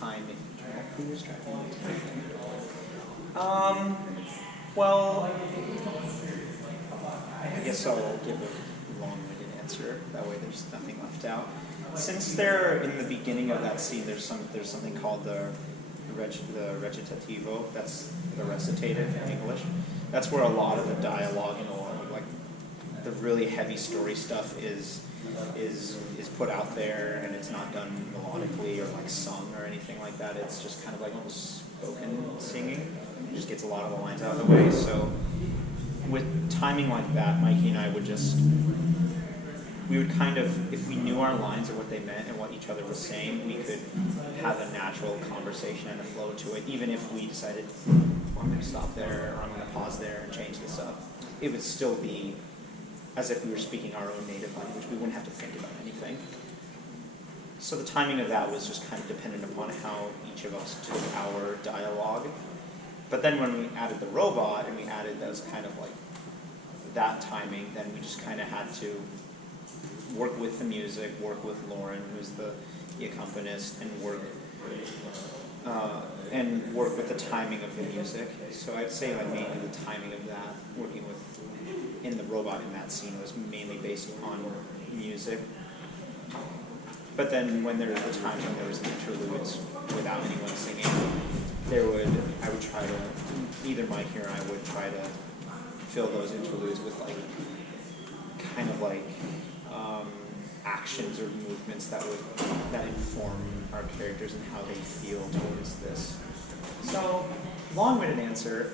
timing. Who was tracking the timing? Well, I guess I'll give a long-winded answer. That way, there's nothing left out. Since they're in the beginning of that scene, there's something called the recitativo. That's the recitative in English. That's where a lot of the dialogue and a lot of like the really heavy story stuff is put out there, and it's not done melodically or like sung or anything like that. It's just kind of like almost spoken singing. It just gets a lot of the lines out of the way. So with timing like that, Mikey and I we would kind of, if we knew our lines or what they meant and what each other was saying, we could have a natural conversation and a flow to it, even if we decided, well, I'm going to stop there, or I'm going to pause there and change this up. It would still be as if we were speaking our own native language. We wouldn't have to think about anything. So the timing of that was just kind of dependent upon how each of us took our dialogue. But then when we added the robot and we added those kind of like that timing, then we just kind of had to work with the music, work with Lauren, who's the accompanist, and work with the timing of the music. So I'd say like mainly the timing of that, working with in the robot in that scene was mainly based on music. But then when there were the times when there was interludes without anyone singing, I would try to, either Mikey or I would try to fill those interludes with like kind of like actions or movements that inform our characters and how they feel towards this. So, long-winded answer,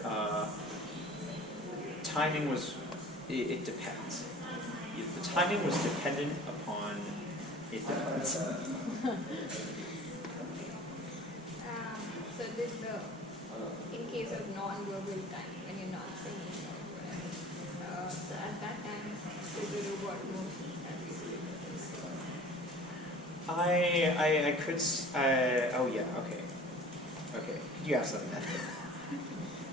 timing was, it depends. The timing was dependent upon, it depends. So this in case of non-verbal time, when you're not singing, so at that time, did the robot move? I could, oh yeah, okay. Okay, you asked something then.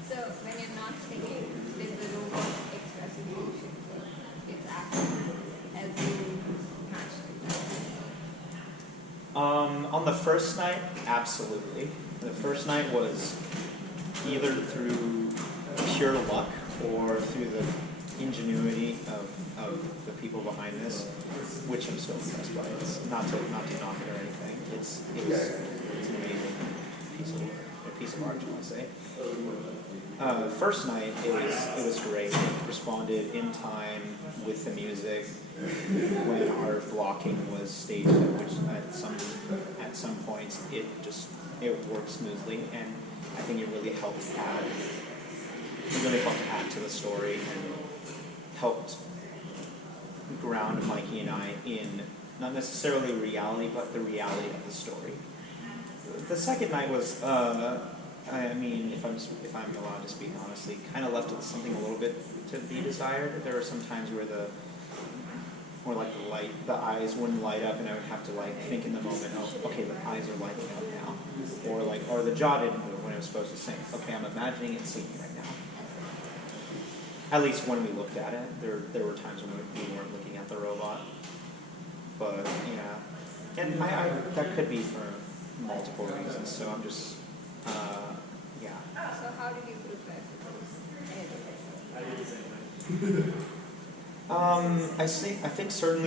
So when you're not singing, did the robot express emotions or its action as you matched it? On the first night, absolutely. The first night was either through pure luck or through the ingenuity of the people behind this, which I'm so impressed by. It's not to knock it or anything. It's an amazing piece of art, shall I say. First night, it was great. It responded in time with the music when our blocking was staged, which at some points it worked smoothly, and I think it really helped add to the story and helped ground Mikey and I in not necessarily reality, but the reality of the story. The second night was, I mean, if I'm allowed to speak honestly, kind of left with something a little bit to be desired. There were some times where the eyes wouldn't light up, and I would have to like think in the moment, oh, okay, the eyes are lighting up now, or the jaw didn't move when it was supposed to sing. Okay, I'm imagining it singing right now. At least when we looked at it, there were times when we weren't looking at the robot. But yeah, and that could be for multiple reasons. So I'm just, yeah. So how did you prepare for this? I think certainly.